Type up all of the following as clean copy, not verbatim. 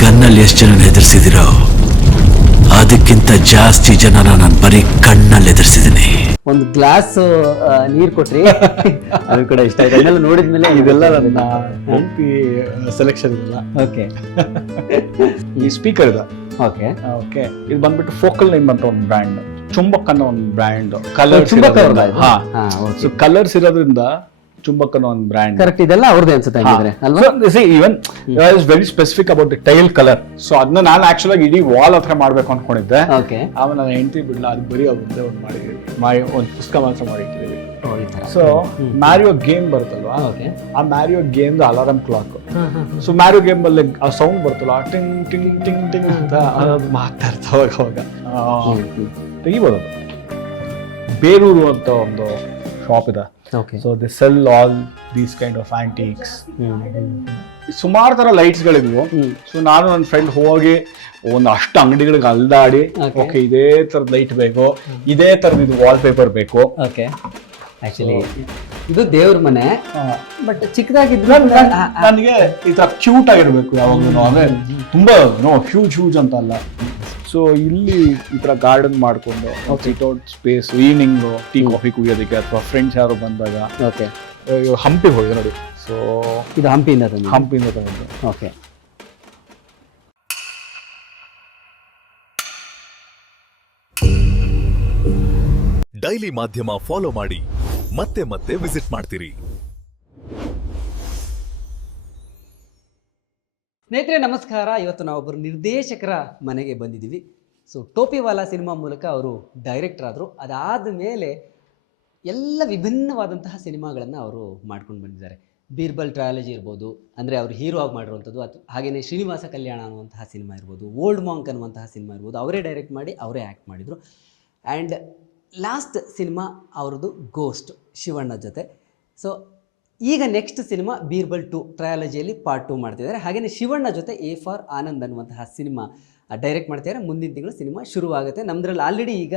ಗನ್ನಲ್ಲಿ ಎಷ್ಟು ಜನ ಎದುರಿಸಿದಿರೋ ಅದಕ್ಕಿಂತ ಜಾಸ್ತಿ ಜನನ ನಾನು ಬರೀ ಕಣ್ಣಲ್ಲಿ ಎದುರಿಸಿದ್ದೀನಿ. ಒಂದು ಗ್ಲಾಸ್ ನೀರು ಕೊಟ್ರಿ ಅದು ಕೂಡ ಇಷ್ಟ ಆಯ್ತು. ಅದನ್ನೆಲ್ಲ ನೋಡಿದ್ಮೇಲೆ ಇದೆಲ್ಲ ನನ್ನ ಹೆಂಡತಿ ಸೆಲೆಕ್ಷನ್ ಇದೆಲ್ಲ. ಓಕೆ ಈ ಸ್ಪೀಕರ್ ಇದೆ. ಓಕೆ ಓಕೆ, ಇದು ಬಂದ್ಬಿಟ್ಟು ಫೋಕಲ್ ನೇಮ್ ಅಂತ ಒಂದು ಬ್ರ್ಯಾಂಡ್, ಚುಂಬಕ್ ಅನ್ನೋ ಒಂದು ಬ್ರ್ಯಾಂಡ್. ಕಲರ್ಸ್ ಚುಂಬಕ್ ಅವ್ರದ್ದಾ ಇದು? ಹಾ, ಹಾ, okay. ಸೊ ಕಲರ್ಸ್ ಇರೋದ್ರಿಂದ ಚುಂಬಕ್ ಅನ್ನೋ ಒಂದು ಬ್ರ್ಯಾಂಡ್. ಕರೆಕ್ಟ್, ಇದೆಲ್ಲ ಅವ್ರದ್ದೇ ಅನ್ಸುತ್ತೆ ಹಾಗಿದ್ರೆ ಅಲ್ವಾ? Even is very specific about the tile colour. So ಅದನ್ನ ನಾನು ಆಕ್ಚುಲ್ ಆಗಿ ಇಡೀ ವಾಲ್ ಹತ್ರ ಮಾಡ್ಬೇಕು ಅನ್ಕೊಂಡಿದ್ದೆ. ಓಕೆ ಆಮೇಲೆ ನಾನು ಹೆಂಡತಿ ಬಿಡ್ಲ, ಅದು ಬರೀ ಒಂದೇ ಒಂದು ಮಾಡಿ ಒಂದು ಪುಸ್ತಕ ಮಾತ್ರ ಮಾಡಿಟ್ಟಿದ್ದೀವಿ. ಸೊ ಮ್ಯಾರಿಯೋ ಗೇಮ್ ಬರುತ್ತಲ್ವಾ, ಓಕೆ ಆ Mario game alarm clock. So Mario game ಅಲ್ಲಿ ಆ ಸೌಂಡ್ ಬರ್ತಲ್ಲ, ಟಿಂಗ್ ಟಿಂಗ್ ಟಿಂಗ್ ಟಿಂಗ್ ಅಂತ ಅದು ಮಾಡ್ತಾ ಇರ್ತಾವ. ಅವಾಗ ತೆಗಿಬೋದು. ಬೇರೂರು ಅಂತ ಒಂದು ಶಾಪ್ ಇದೆ. Okay so the cell all these kind of antiques. ಸುಮಾರು ತರ ಲೈಟ್ಸ್ ಗಳಿದ್ವು. ಸೊ ನಾನು ನನ್ನ ಫ್ರೆಂಡ್ ಹೋಗಿ ಒಂದು ಅಷ್ಟು ಅಂಗಡಿಗಳಿಗೆ ಅಲ್ದಾಡಿ, ಓಕೆ ಇದೇ ತರದ ಲೈಟ್ ಬೇಕು, ಇದೇ ತರದ ಇದು ವಾಲ್ ಪೇಪರ್ ಬೇಕು. ಓಕೆ ಆಕ್ಚುಲಿ ಇದು ದೇವ್ರ ಮನೆ, ಬಟ್ ಚಿಕ್ಕದಾಗಿದ್ದು ನನಗೆ ಈ ತರ ಕ್ಯೂಟ್ ಆಗಿರ್ಬೇಕು ಯಾವಾಗಲೂ. ಅಂದ್ರೆ ತುಂಬಾ ಹ್ಯೂಜ್ ಅಂತ ಅಲ್ಲ. ಸೊ ಇಲ್ಲಿ ಈ ತರ ಗಾರ್ಡನ್ ಮಾಡ್ಕೊಂಡು sit-out space, evening tea coffee ಕುಡಿಯೋದಕ್ಕೆ ಅಥವಾ ಫ್ರೆಂಡ್ಸ್ ಯಾರು ಬಂದಾಗ. ಓಕೆ ಹಂಪಿಗೆ ಹೋಗಿದೆ ನೋಡಿ. ಸೊ ಇದು ಹಂಪಿಯಿಂದ ತಂದಿದ್ದು? ಹಂಪಿಯಿಂದ ತಗೊಂಡು. ಓಕೆ ಡೈಲಿ ಮಾಧ್ಯಮ ಫಾಲೋ ಮಾಡಿ, ಮತ್ತೆ ಮತ್ತೆ ವಿಸಿಟ್ ಮಾಡ್ತೀರಿ. ಸ್ನೇಹಿತರೆ ನಮಸ್ಕಾರ. ಇವತ್ತು ನಾವೊಬ್ಬರು ನಿರ್ದೇಶಕರ ಮನೆಗೆ ಬಂದಿದ್ದೀವಿ. ಸೊ ಟೋಪಿವಾಲಾ ಸಿನಿಮಾ ಮೂಲಕ ಅವರು ಡೈರೆಕ್ಟರ್ ಆದರು. ಅದಾದ ಮೇಲೆ ಎಲ್ಲ ವಿಭಿನ್ನವಾದಂತಹ ಸಿನಿಮಾಗಳನ್ನು ಅವರು ಮಾಡ್ಕೊಂಡು ಬಂದಿದ್ದಾರೆ. ಬೀರ್ಬಲ್ ಟ್ರಯಾಲಜಿ ಇರ್ಬೋದು, ಅಂದರೆ ಅವರು ಹೀರೋ ಆಗಿ ಮಾಡಿರುವಂಥದ್ದು, ಹಾಗೆಯೇ ಶ್ರೀನಿವಾಸ ಕಲ್ಯಾಣ ಅನ್ನುವಂತಹ ಸಿನಿಮಾ ಇರ್ಬೋದು, ಓಲ್ಡ್ ಮಾಂಕ್ ಅನ್ನುವಂತಹ ಸಿನಿಮಾ ಇರ್ಬೋದು, ಅವರೇ ಡೈರೆಕ್ಟ್ ಮಾಡಿ ಅವರೇ ಆ್ಯಕ್ಟ್ ಮಾಡಿದರು. ಆ್ಯಂಡ್ ಲಾಸ್ಟ್ ಸಿನಿಮಾ ಅವ್ರದ್ದು ಗೋಸ್ಟ್ ಶಿವಣ್ಣ ಜೊತೆ. ಸೊ ಈಗ ನೆಕ್ಸ್ಟ್ ಸಿನಿಮಾ ಬೀರ್ಬಲ್ 2 ಟ್ರಯಾಲಜಿಯಲ್ಲಿ ಪಾರ್ಟ್ 2 ಮಾಡ್ತಿದ್ದಾರೆ. ಹಾಗೆಯೇ ಶಿವಣ್ಣ ಜೊತೆ ಎ ಫಾರ್ ಆನಂದ್ ಅನ್ನುವಂತಹ ಸಿನಿಮಾ ಡೈರೆಕ್ಟ್ ಮಾಡ್ತಿದ್ದಾರೆ. ಮುಂದಿನ ತಿಂಗಳು ಸಿನಿಮಾ ಶುರುವಾಗುತ್ತೆ. ನಮ್ಮದ್ರಲ್ಲಿ ಆಲ್ರೆಡಿ ಈಗ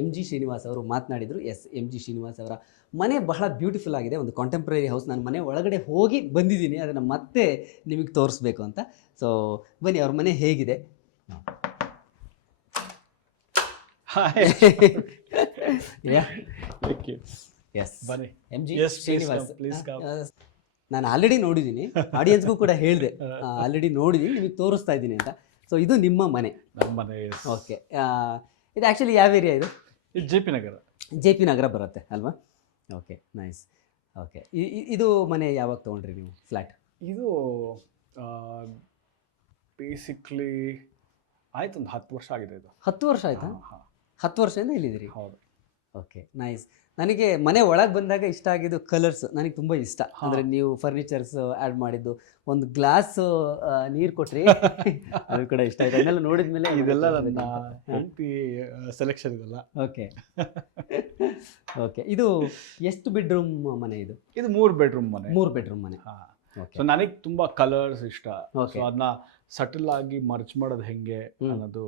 ಎಮ್ ಜಿ ಶ್ರೀನಿವಾಸ್ ಅವರು ಮಾತನಾಡಿದರು. ಎಸ್, ಎಮ್ ಜಿ ಶ್ರೀನಿವಾಸ್ ಅವರ ಮನೆ ಬಹಳ ಬ್ಯೂಟಿಫುಲ್ ಆಗಿದೆ, ಒಂದು ಕಾಂಟೆಂಪ್ರರಿ ಹೌಸ್. ನಾನು ಮನೆ ಒಳಗಡೆ ಹೋಗಿ ಬಂದಿದ್ದೀನಿ, ಅದನ್ನು ಮತ್ತೆ ನಿಮಗೆ ತೋರಿಸ್ಬೇಕು ಅಂತ. ಸೊ ಬನ್ನಿ, ಅವ್ರ ಮನೆ ಹೇಗಿದೆ. Yes, M G Srinivas. ನಾನು ಆಲ್ರೆಡಿ ನೋಡಿದ್ದೀನಿ, ಆಡಿಯನ್ಸ್ಗೂ ಕೂಡ ಹೇಳಿದೆ, ಆಲ್ರೆಡಿ ನೋಡಿದ್ದೀನಿ, ನಿಮಗೆ ತೋರಿಸ್ತಾ ಇದ್ದೀನಿ ಅಂತ. ಸೊ ಇದು ನಿಮ್ಮ ಮನೆ? ನಮ್ಮ ಮನೆ. ಓಕೆ, ಇದು ಆ್ಯಕ್ಚುಲಿ ಯಾವ ಏರಿಯಾ ಇದು? ಜೆ ಪಿ ನಗರ. ಜೆ ಪಿ ನಗರ ಬರುತ್ತೆ ಅಲ್ವಾ? Okay, nice. ಓಕೆ, ಇದು ಮನೆ ಯಾವಾಗ ತೊಗೊಂಡ್ರಿ ನೀವು ಫ್ಲ್ಯಾಟ್? ಇದು ಬೇಸಿಕ್ಲಿ ಆಯ್ತು, ಒಂದು 10 ವರ್ಷ ಆಗಿದೆ. ಇದು 10 ವರ್ಷ ಆಯ್ತಾ? 10 ವರ್ಷದಿಂದ ಇಲ್ಲಿದ್ದೀರಿ? ಹೌದು. Okay, nice. ನನಗೆ ಮನೆ ಒಳಗೆ ಬಂದಾಗ ಇಷ್ಟ ಆಗಿದ್ದು ಕಲರ್ಸ್, ನನಗೆ ತುಂಬ ಇಷ್ಟ. ಅಂದರೆ ನೀವು ಫರ್ನಿಚರ್ಸ್ ಆ್ಯಡ್ ಮಾಡಿದ್ದು, ಒಂದು ಗ್ಲಾಸ್ ನೀರು ಕೊಟ್ರಿ ಅದು ಕೂಡ ಇಷ್ಟ ಆಯ್ತು. ಅದನ್ನೆಲ್ಲ ನೋಡಿದ್ಮೇಲೆ ಇದೆಲ್ಲ ನನ್ನ ಹೆಂಡತಿ ಸೆಲೆಕ್ಷನ್ ಇದೆಲ್ಲ. ಓಕೆ ಓಕೆ, ಇದು ಎಷ್ಟು ಬೆಡ್ರೂಮ್ ಮನೆ ಇದು? ಇದು 3 ಬೆಡ್ರೂಮ್ ಮನೆ. 3 ಬೆಡ್ರೂಮ್ ಮನೆ. ಸೊ ನನಗೆ ತುಂಬಾ ಕಲರ್ಸ್ ಇಷ್ಟ. ಸೊ ಅದನ್ನ ಸಟಲ್ ಆಗಿ ಮರ್ಚ್ ಮಾಡೋದು ಹೆಂಗೆ ಅನ್ನೋದು,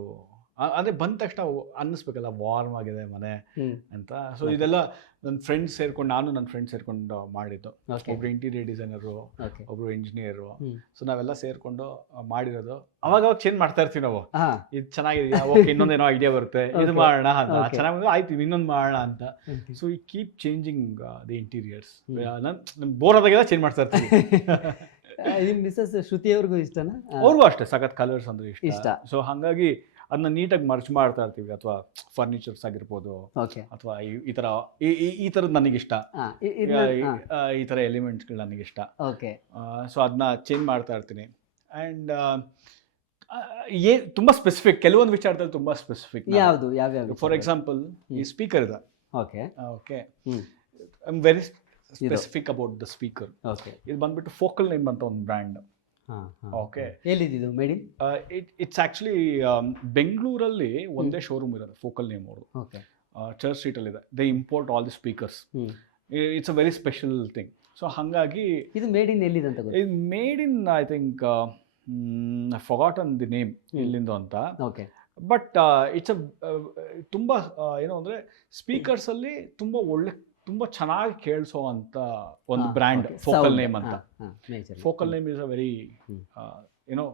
ಅದೇ ಬಂದ ತಕ್ಷಣ ಅನ್ನಿಸ್ಬೇಕಲ್ಲ ವಾರ್ಮ್ ಆಗಿದೆ ಮನೆ ಅಂತ. ಸೊ ಇದೆಲ್ಲ ನನ್ನ ಫ್ರೆಂಡ್ಸ್ ಸೇರ್ಕೊಂಡು, ನಾನು ನನ್ನ ಫ್ರೆಂಡ್ಸ್ ಸೇರ್ಕೊಂಡು ಮಾಡಿದ್ದು. ಒಬ್ರು ಇಂಟೀರಿಯರ್ ಡಿಸೈನರು, ಒಬ್ರು ಇಂಜಿನಿಯರು. ಸೊ ನಾವೆಲ್ಲ ಸೇರ್ಕೊಂಡು ಮಾಡಿರೋದು. ಅವಾಗ ಚೇಂಜ್ ಮಾಡ್ತಾ ಇರ್ತೀವಿ ನಾವು. ಇದು ಚೆನ್ನಾಗಿದೆ, ಓಕೆ ಇನ್ನೊಂದೇನೋ ಐಡಿಯಾ ಬರುತ್ತೆ, ಇದು ಮಾಡೋಣ ಅಂತ. ಚೆನ್ನಾಗಿ ಆಯ್ತು, ಇನ್ನೊಂದು ಮಾಡೋಣ ಅಂತ. ಸೊ ಈ ಕೀಪ್ ಚೇಂಜಿಂಗ್ ದಿ ಇಂಟೀರಿಯರ್ಸ್. ನನ್ ಬೋರ್ ಆದಾಗೆಲ್ಲ ಚೇಂಜ್ ಮಾಡ್ತಾ ಇರ್ತೀವಿ. ನಿಮ್ಮ ಮಿಸಸ್ ಶ್ರುತಿ ಅವ್ರಿಗೂ ಇಷ್ಟನಾ? ಅವ್ರಿಗೂ ಅಷ್ಟೇ, ಸಖತ್ ಕಲರ್ಸ್ ಅಂದ್ರೆ ಇಷ್ಟ. ಸೊ ಹಾಗಾಗಿ ಅದನ್ನ ನೀಟಾಗಿ ಮರ್ಚ್ ಮಾಡ್ತಾ ಇರ್ತೀವಿ. ಅಥವಾ ಫರ್ನಿಚರ್ಸ್ ಆಗಿರ್ಬೋದು, ಅಥವಾ ಈ ಥರದ್ದು ನನಗಿಷ್ಟ, ಈ ಥರ ಎಲಿಮೆಂಟ್ಸ್ಗಳು ನನಗಿಷ್ಟ. ಸೊ ಅದನ್ನ ಚೇಂಜ್ ಮಾಡ್ತಾ ಇರ್ತೀನಿ. ಆ್ಯಂಡ್ ತುಂಬ ಸ್ಪೆಸಿಫಿಕ್, ಕೆಲವೊಂದು ವಿಚಾರದಲ್ಲಿ ತುಂಬ ಸ್ಪೆಸಿಫಿಕ್. ಯಾವುದು? ಯಾವ್ಯಾವ? ಫಾರ್ ಎಕ್ಸಾಂಪಲ್, ಈ ಸ್ಪೀಕರ್ ಇದೆ. Okay okay, I am very specific about the speaker. ಇದು ಬಂದ್ಬಿಟ್ಟು ಫೋಕಲ್ ನೇಮ್ ಅಂತ ಒಂದು ಬ್ರ್ಯಾಂಡ್. ಓಕೆ, ಎಲ್ಲಿದ್ದು ಮೇಡ್ ಇನ್? ಇಟ್ಸ್ ಆಕ್ಚುಲಿ ಬೆಂಗಳೂರಲ್ಲಿ ಒಂದೇ ಶೋರೂಮ್ ಇರೋದು ಫೋಕಲ್ ನೇಮ್ ಅವರು. ಚರ್ಚ್ ಸ್ಟ್ರೀಟ್ ಅಲ್ಲಿ ಇದೆ. They import all the speakers. It's a very special thing. So ಹಾಗಾಗಿ ಇದು ಮೇಡ್ ಇನ್ ಎಲ್ಲಿದೆ ಅಂತ? ಇದು made in, I think I forgotten the name ಎಲ್ಲಿಂದ ಅಂತ. ಓಕೆ, ಬಟ್ ಇಟ್ಸ್ ತುಂಬ ಏನೋ ಅಂದರೆ ಸ್ಪೀಕರ್ಸ್ ಅಲ್ಲಿ ತುಂಬ ಒಳ್ಳೆ, ತುಂಬ ಚೆನ್ನಾಗಿ ಕೇಳಿಸೋ ಅಂತ ಒಂದು ಬ್ರ್ಯಾಂಡ್ ಫೋಕಲ್ ನೇಮ್ ಅಂತ. Focal name is a very ಏನೋ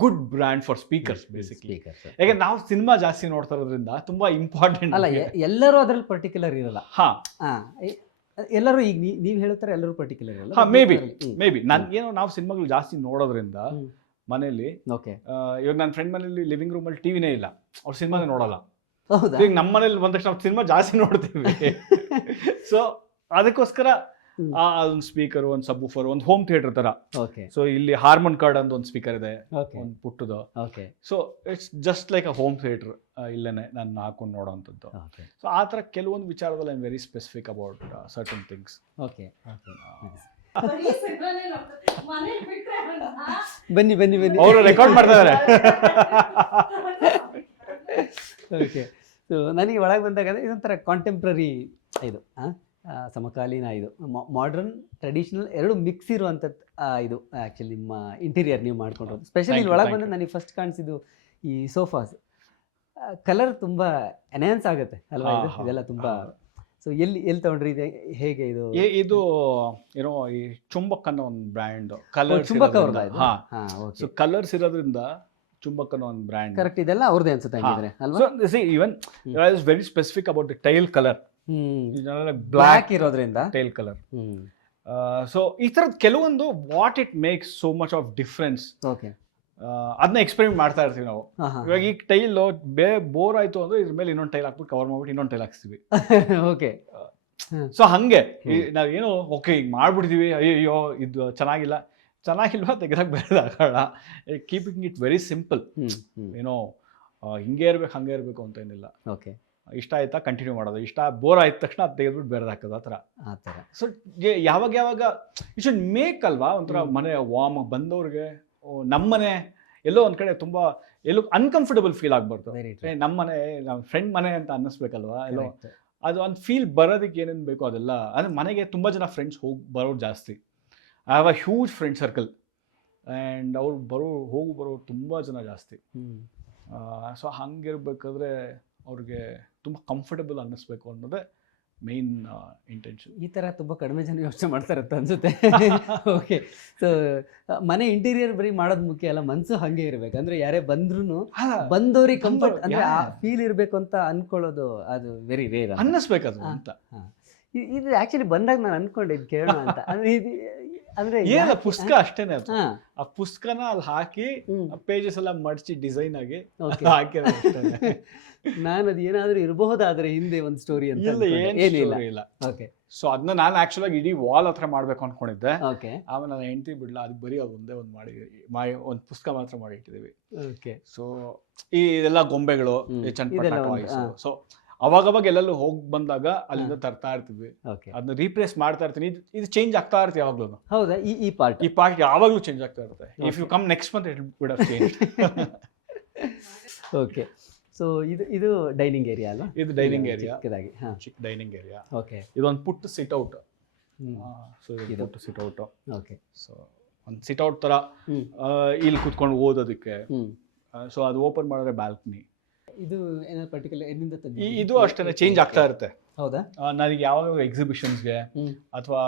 good brand for speakers basically. Speakers. ಯಾಕಂದ್ರೆ ನಾವು ಸಿನಿಮಾ ಜಾಸ್ತಿ ನೋಡ್ತಾ ಇರೋದ್ರಿಂದ ತುಂಬಾ ಇಂಪಾರ್ಟೆಂಟ್. ಅಲ್ಲ, ಎಲ್ಲರೂ ಅದ್ರಲ್ಲಿ ಪರ್ಟಿಕ್ಯುಲರ್ ಇರಲ್ಲ. ಹಾ, ಎಲ್ಲರೂ ಈಗ ನೀವು ಹೇಳ್ತಾರೆ ಎಲ್ಲರೂ ಪರ್ಟಿಕ್ಯುಲರ್ ಇರಲ್ಲ. ಹಾ, ಮೇಬಿ ಏನೋ ನಾವು ಸಿನಿಮಾಗಳು ಜಾಸ್ತಿ ನೋಡೋದ್ರಿಂದ ಮನೇಲಿ. ಓಕೆ. ಇವಾಗ ನನ್ನ ಫ್ರೆಂಡ್ ಮನೇಲಿ ಲಿವಿಂಗ್ ರೂಮಲ್ಲಿ ಟಿವಿನೇ ಇಲ್ಲ, ಅವ್ರು ಸಿನಿಮಾನೇ ನೋಡಲ್ಲ. ಹೌದಾ? ಈಗ ನಮ್ಮ ಮನೇಲಿ ಬಂದ ತಕ್ಷಣ ನಾವು ಸಿನಿಮಾ ಜಾಸ್ತಿ ನೋಡ್ತೀವಿ. ಸೊ ಅದಕ್ಕೋಸ್ಕರ ಒಂದು ಸ್ಪೀಕರ್, ಒಂದು ಸಬ್ವೂಫರ್, ಒಂದು ಹೋಮ್ ಥಿಯೇಟರ್ ತರ. ಓಕೆ. ಸೊ ಇಲ್ಲಿ ಹಾರ್ಮೋನ್ ಕಾರ್ಡ್ ಅಂತ ಒಂದು ಸ್ಪೀಕರ್ ಇದೆ, ಓಕೆ. ಒಂದು ಪುಟ್ಟದು. Okay. So it's just like a home theatre. ಇಲ್ಲೇನೆ ನಾನು ಹಾಕೊಂಡು ನೋಡೋವಂಥದ್ದು. ಓಕೆ. ಸೊ ಆ ಥರ ಕೆಲವೊಂದು ವಿಚಾರದಲ್ಲಿ I am very specific about certain things. Okay. Okay. ಬನ್ನಿ ಬನ್ನಿ ಬನ್ನಿ, ಅವರು ರೆಕಾರ್ಡ್ ಮಾಡ್ತಾ ಇದ್ದಾರೆ. ಓಕೆ. ಸೊ ನನಗೆ ಒಳಗೆ ಬಂದಾಗ ಇದೊಂಥರ ಕಾಂಟೆಂಪ್ರರಿ ಇದು, ಸಮಕಾಲೀನ, ಇದು ಮಾಡರ್ನ್ ಟ್ರೆಡಿಷನಲ್ ಎರಡು ಮಿಕ್ಸ್ ಇರುವಂಥದ್ದು ಇದು ಆ್ಯಕ್ಚುಲಿ ನಿಮ್ಮ ಇಂಟೀರಿಯರ್ ನೀವು ಮಾಡ್ಕೊಂಡಿರೋದು. ಸ್ಪೆಷಲಿ ಇಲ್ಲಿ ಒಳಗೆ ಬಂದರೆ ನನಗೆ ಫಸ್ಟ್ ಕಾಣಿಸಿದ್ದು ಈ ಸೋಫಾಸ್ ಕಲರ್ ತುಂಬ ಎನ್ಹ್ಯಾನ್ಸ್ ಆಗುತ್ತೆ ಅಲ್ವಾ? ಇದೆಲ್ಲ ತುಂಬ. ಸೊ ಎಲ್ಲಿ ತಗೊಂಡ್ರಿ ಇದೆ, ಹೇಗೆ ಇದು? ಇದು ಏನೋ ಈ ಚುಂಬಕ್ ಅನ್ನೋ ಒಂದು ಬ್ರ್ಯಾಂಡ್ ಕಲರ್ಸ್. ಚುಂಬಕ್ ಅವ್ರದ್ದು? ಹಾ. ಸೊ ಕಲರ್ಸ್ ಇರೋದ್ರಿಂದ ಚುಂಬಕ್ ಅನ್ನೋ ಒಂದು ಬ್ರ್ಯಾಂಡ್. ಕರೆಕ್ಟ್. ಇದೆಲ್ಲ ಅವ್ರದ್ದೇ ಅನ್ಸುತ್ತೆ ಹಂಗಿದ್ರೆ ಅಲ್ವಾ? So see even I was very specific about the tile colour. Black ಇರೋದ್ರಿಂದ ಟೈಲ್ ಕಲರ್. ಸೊ ಈ ಥರದ್ದು ಕೆಲವೊಂದು what it makes so much of difference. Okay. ಅದನ್ನ ಎಕ್ಸ್ಪೆರಿಮೆಂಟ್ ಮಾಡ್ತಾ ಇರ್ತೀವಿ ನಾವು. ಇವಾಗ ಈ ಟೈಲ್ ಬೋರ್ ಆಯ್ತು ಅಂದ್ರೆ ಇದ್ರ ಮೇಲೆ ಇನ್ನೊಂದು ಟೈಲ್ ಹಾಕ್ಬಿಟ್ಟು ಕವರ್ ಮಾಡ್ಬಿಟ್ಟು ಇನ್ನೊಂದು ಟೈಲ್ ಹಾಕ್ಸ್ತೀವಿ. ಓಕೆ. ಸೊ ಹಂಗೆ ನಾವೇನೋ ಓಕೆ ಈಗ ಮಾಡ್ಬಿಡ್ತೀವಿ, ಅಯ್ಯೋ ಇದು ಚೆನ್ನಾಗಿಲ್ವಾ ತೆಗೆದಾಗ ಬೇರೆದಾಗಲ್ಲ. Keeping it very simple. ಏನೋ ಹಿಂಗೆ ಇರ್ಬೇಕು ಹಂಗೆ ಇರಬೇಕು ಅಂತ ಏನಿಲ್ಲ. ಓಕೆ. ಇಷ್ಟ ಆಯ್ತಾ ಕಂಟಿನ್ಯೂ ಮಾಡೋದು, ಇಷ್ಟ ಬೋರ್ ಆಯ್ತ ತಕ್ಷಣ ಅದು ತೆಗೆದ್ಬಿಟ್ಟು ಬೇರೆದು ಹಾಕೋದು, ಆ ಥರ. ಸೊ ಯಾವಾಗ ಯು ಶುಡ್ ಮೇಕ್ ಅಲ್ವಾ ಒಂಥರ ಮನೆ ವಾರ್ಮ್ ಬಂದವ್ರಿಗೆ. ನಮ್ಮನೆ ಎಲ್ಲೋ ಒಂದ್ ಕಡೆ ತುಂಬಾ ಎಲ್ಲೋ ಅನ್ಕಂಫರ್ಟಬಲ್ ಫೀಲ್ ಆಗ್ಬಾರ್ದು. ನಮ್ಮನೆ ನಮ್ಮ ಫ್ರೆಂಡ್ ಮನೆ ಅಂತ ಅನ್ನಿಸ್ಬೇಕಲ್ವಾ ಎಲ್ಲೋ. ಅದು ಒಂದು ಫೀಲ್ ಬರೋದಕ್ಕೆ ಏನೇನು ಬೇಕೋ ಅದೆಲ್ಲ. ಅಂದರೆ ಮನೆಗೆ ತುಂಬ ಜನ ಫ್ರೆಂಡ್ಸ್ ಬರೋರು ಜಾಸ್ತಿ. I have a huge friend circle and ಅವ್ರು ಬರೋರು ತುಂಬ ಜನ ಜಾಸ್ತಿ. ಸೊ ಹಂಗಿರ್ಬೇಕಾದ್ರೆ ಅವ್ರಿಗೆ ತುಂಬ ಕಂಫರ್ಟಬಲ್ ಅನ್ನಿಸ್ಬೇಕು ಅನ್ನೋದೇ ಮೇನ್ ಇಂಟೆನ್ಷನ್. ಈ ಥರ ತುಂಬ ಕಡಿಮೆ ಜನ ಯೋಚನೆ ಮಾಡ್ತಾರೆ ಅಂತ ಅನ್ಸುತ್ತೆ. ಓಕೆ. ಸೊ ಮನೆ ಇಂಟೀರಿಯರ್ ಬರೀ ಮಾಡೋದು ಮುಖ್ಯ ಅಲ್ಲ, ಮನಸ್ಸು ಹಾಗೆ ಇರಬೇಕು. ಅಂದರೆ ಯಾರೇ ಬಂದ್ರೂ ಬಂದವ್ರಿಗೆ ಕಂಫರ್ಟ್ ಅಂದರೆ ಆ ಫೀಲ್ ಇರಬೇಕು ಅಂತ ಅನ್ಕೊಳ್ಳೋದು ಅದು ವೆರಿ ರೇರ್ ಅನ್ನಿಸ್ಬೇಕದು ಅಂತ. ಇದು ಆ್ಯಕ್ಚುಲಿ ಬಂದಾಗ ನಾನು ಅನ್ಕೊಂಡೆ ಇದು ಕೇಳೋಣ ಅಂತ. ಅಂದರೆ ಇದು ಅಂದರೆ ಏನ ಪುಸ್ತಕ ಅಷ್ಟೇನೆ ಅದು. ಆ ಪುಸ್ತಕನ ಅಲ್ಲಿ ಹಾಕಿ ಪೇಜಸ್ ಎಲ್ಲ ಮಡಚಿ ಡಿಸೈನ್ ಆಗಿ ಹಾಕಿರೋದು. ನಾನು ಅದು ಏನಾದರೂ ಇರಬಹುದಾದ್ರೆ ಹಿಂದೆ ಒಂದು ಸ್ಟೋರಿ ಅಂತ ಏನಿಲ್ಲ. ಓಕೆ. ಸೊ ಅದನ್ನ ನಾನು ಆಕ್ಚುಲ್ ಆಗಿ ಇಡೀ ವಾಲ್ ಹತ್ರ ಮಾಡ್ಬೇಕು ಅನ್ಕೊಂಡಿದ್ದೆ. ಓಕೆ. ಆಮೇಲೆ ನಾನು ಹೆಂಡತಿ ಬಿಡ್ಲ, ಅದು ಬರೀ ಅದು ಒಂದೇ ಒಂದು ಒಂದು ಪುಸ್ತಕ ಮಾತ್ರ ಮಾಡಿ ಇಟ್ಟಿದ್ದೀವಿ. ಓಕೆ. ಸೊ ಈ ಇದೆಲ್ಲ ಗೊಂಬೆಗಳು, ಸೊ ಅವಾಗವಾಗ ಎಲ್ಲೆಲ್ಲೂ ಹೋಗಿ ಬಂದಾಗ ಅಲ್ಲಿಂದ ತರ್ತಾ ಇರ್ತೀವಿ. ಅದನ್ನ ರೀಪ್ಲೇಸ್ ಮಾಡ್ತಾ ಇರ್ತೀನಿ. ಇದು ಚೇಂಜ್ ಆಗ್ತಾ ಇರ್ತೀವಿ ಯಾವಾಗ್ಲೂ. ಹೌದಾ? ಈ ಪಾರ್ಟ್ ಯಾವಾಗ್ಲೂ ಚೇಂಜ್ ಆಗ್ತಾ ಇರುತ್ತೆ. If you come next month it would have changed. Okay. So ಇದು ಡೈನಿಂಗ್ ಏರಿಯಾ ಅಲ್ಲ? ಇದು ಡೈನಿಂಗ್ ಏರಿಯಾ, ಚಿಕ್ಕ ಡೈನಿಂಗ್ ಏರಿಯಾ. ಓಕೆ. ಇದೊಂದು ಪುಟ್ಟ ಸಿಟ್ ಔಟ್. ಸೊ ಇದು ಪುಟ್ಟ ಸಿಟ್ ಔಟ್. ಓಕೆ. ಸೊ ಒಂದು ಸಿಟ್ ಔಟ್ ತರ ಇಲ್ಲಿ ಕುತ್ಕೊಂಡು ಓದೋದಕ್ಕೆ. ಸೊ ಅದು ಓಪನ್ ಮಾಡಿದ್ರೆ ಬ್ಯಾಲ್ಕನಿ. ಇದು ಏನಾದ್ರು ಪರ್ಟಿಕ್ಯುಲರ್ ಎಲ್ಲಿಂದ ತಂದಿ? ಇದು ಅಷ್ಟೇ ಚೇಂಜ್ ಆಗ್ತಾ ಇರುತ್ತೆ. ಹೌದಾ? ನನಗೆ ಯಾವಾಗ ಎಕ್ಸಿಬಿಷನ್ಸ್ಗೆ ಅಥವಾ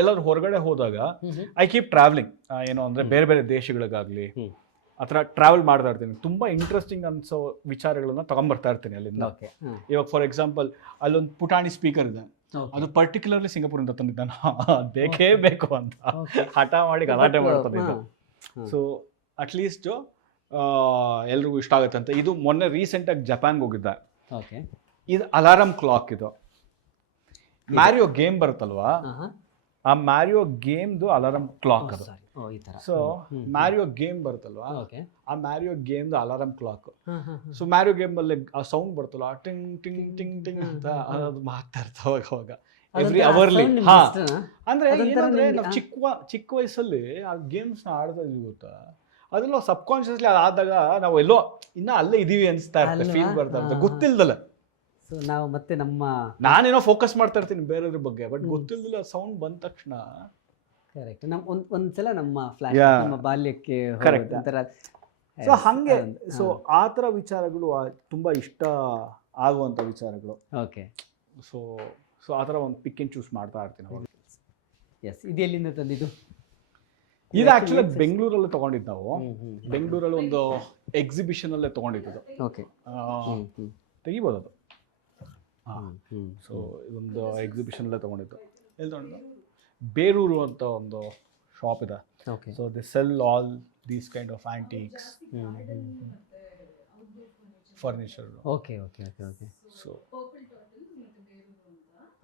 ಎಲ್ಲಾದ್ರೂ ಹೊರಗಡೆ ಹೋದಾಗ ಐ ಕೀಪ್ ಟ್ರಾವೆಲಿಂಗ್. ಏನು ಅಂದ್ರೆ ಬೇರೆ ಬೇರೆ ದೇಶಗಳಿಗಾಗ್ಲಿ ಆ ಥರ ಟ್ರಾವೆಲ್ ಮಾಡ್ತಾ ಇರ್ತೀನಿ. ತುಂಬ ಇಂಟ್ರೆಸ್ಟಿಂಗ್ ಅನ್ಸೋ ವಿಚಾರಗಳನ್ನ ತಗೊಂಡ್ಬರ್ತಾ ಇರ್ತೀನಿ ಅಲ್ಲಿಂದ. ಇವಾಗ ಫಾರ್ ಎಕ್ಸಾಂಪಲ್ ಅಲ್ಲೊಂದು ಪುಟಾಣಿ ಸ್ಪೀಕರ್ ಇದೆ, ಅದು ಪರ್ಟಿಕ್ಯುಲರ್ಲಿ ಸಿಂಗಾಪುರಿಂದ ತಂದಿದ್ದ. ಬೇಕೇ ಬೇಕು ಅಂತ ಹಠ ಮಾಡಿ ಗಲಾಟೆ ಮಾಡ್ತಾನಿದ್ದ. ಸೊ ಅಟ್ಲೀಸ್ಟ್ ಎಲ್ರಿಗೂ ಇಷ್ಟ ಆಗುತ್ತೆ ಅಂತ. ಇದು ಮೊನ್ನೆ ರೀಸೆಂಟಾಗಿ ಜಪಾನ್ಗೆ ಹೋಗಿದ್ದೆ. ಇದು ಅಲಾರಂ ಕ್ಲಾಕ್. ಇದು ಮ್ಯಾರಿಯೋ ಗೇಮ್ ಬರುತ್ತಲ್ವಾ, ಆ ಮ್ಯಾರಿಯೋ ಗೇಮ್ದು ಅಲಾರಂ ಕ್ಲಾಕ್ ಅದು. ಸೊ ಮ್ಯಾರಿಯೋ ಗೇಮ್ ಬರುತ್ತಲ್ವಾ, ಆ marry you ಗೇಮ್ದು alarm clock. So Mario game ಅಲ್ಲಿ ಆ ಸೌಂಡ್ ಬರುತ್ತಲ್ಲ, ಟಿಂಗ್ ಟಿಂಗ್ ಟಿಂಗ್ ಟಿಂಗ್ ಅಂತ ಅದು ಮಾಡ್ತಾ ಇರ್ತಾವಾಗ ಅವಾಗ ಎವ್ರಿ ಅವರ್ಲಿ. ಹಾ, ಅಂದ್ರೆ ಏನಂದ್ರೆ ನಾವು ಚಿಕ್ಕ ವಯಸ್ಸಲ್ಲಿ ಆ ಗೇಮ್ಸ್ ನ ಆಡ್ತಾ ಇದೀವಿ ಗೊತ್ತಾ, ಅದೆಲ್ಲ ಸಬ್ ಕಾನ್ಶಿಯಸ್ಲಿ ಆದಾಗ ನಾವು ಎಲ್ಲೋ ಇನ್ನ ಅಲ್ಲೇ ಇದೀವಿ ಅನ್ಸ್ತಾ ಇರ್ತದೆ, ಫೀಲ್ ಬರ್ತಾ ಇರ್ತದೆ ಗೊತ್ತಿಲ್ದಲ್ಲ. ಸೊ ನಾವು ಮತ್ತೆ ನಾನೇನೋ ಫೋಕಸ್ ಮಾಡ್ತಾ ಇರ್ತೀನಿ ಬೇರೆದ್ರ ಬಗ್ಗೆ, ಬಟ್ ಗೊತ್ತಿಲ್ದಿಲ್ಲ ಸೌಂಡ್ ಬಂದ ತಕ್ಷಣ. ಕರೆಕ್ಟ್. ಒಂದ್ಸಲ ನಮ್ಮ ಬಾಲ್ಯಕ್ಕೆ ಒಂಥರ. ಸೊ ಹಂಗೆ. ಸೊ ಆ ಥರ ವಿಚಾರಗಳು ತುಂಬಾ ಇಷ್ಟ ಆಗುವಂಥ ವಿಚಾರಗಳು. ಓಕೆ. ಸೊ ಆ ಥರ ಒಂದು ಪಿಕ್ ಅಂಡ್ ಚೂಸ್ ಮಾಡ್ತಾ ಇರ್ತೀನಿ ಅವಾಗ. ಎಸ್. ಇದು ಎಲ್ಲಿಂದ ತಂದಿದ್ದು? ಇದು ಆಕ್ಚುಲಿ ಬೆಂಗಳೂರಲ್ಲಿ ತಗೊಂಡಿದ್ದು ನಾವು. ಬೆಂಗಳೂರಲ್ಲಿ ಒಂದು ಎಕ್ಸಿಬಿಷನ್ ಅಲ್ಲೇ ತಗೊಂಡಿದ್ದು. ಓಕೆ, ತೆಗಿಬೋದು ಅದು. ಸೊ ಇದೊಂದು ಎಕ್ಸಿಬಿಷನ್ ಅಲ್ಲೇ ತಗೊಂಡಿದ್ದು. ಎಲ್ಲಿ ತಗೊಂಡಿದ್ದು? ಬೇರೂರು ಅಂತ ಒಂದು ಶಾಪ್ ಇದೆ. Okay, so they cell all these kind of antiques furniture. Okay okay okay okay. So